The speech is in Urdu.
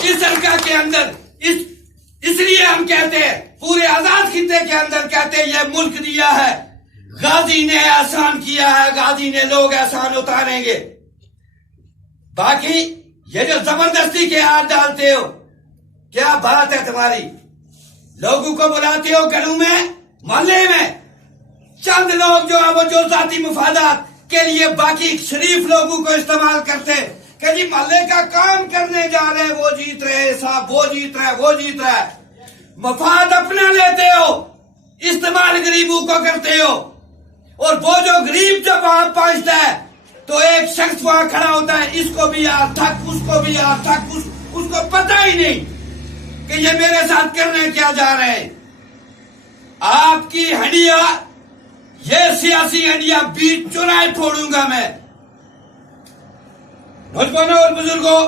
اس علاقہ کے اندر اس لیے ہم کہتے ہیں پورے آزاد خطے کے اندر کہتے ہیں یہ ملک دیا ہے، غازی نے احسان کیا ہے، غازی نے لوگ احسان اتاریں گے۔ باقی یہ جو زبردستی کے ہاتھ ڈالتے ہو، کیا بات ہے تمہاری؟ لوگوں کو بلاتے ہو گھروں میں، محلے میں، چند لوگ جو ہے وہ جو ذاتی مفادات کے لیے باقی شریف لوگوں کو استعمال کرتے کہ جی محلے کا کام کرنے جا رہے ہیں، وہ جیت رہے صاحب، وہ جیت رہا ہے، وہ جیت رہا ہے، مفاد اپنا لیتے ہو، استعمال غریبوں کو کرتے ہو، اور وہ جو غریب جب وہاں پہنچتا ہے تو ایک شخص وہاں کھڑا ہوتا ہے، اس کو بھی یار تھک، اس کو بھی یار تھک، اس کو پتہ ہی نہیں کہ یہ میرے ساتھ کرنے کیا جا رہے ہیں۔ آپ کی ہڈیاں، یہ سیاسی ہڈیاں بیچ چرائے پھوڑوں گا میں۔ نوجوانوں اور بزرگوں،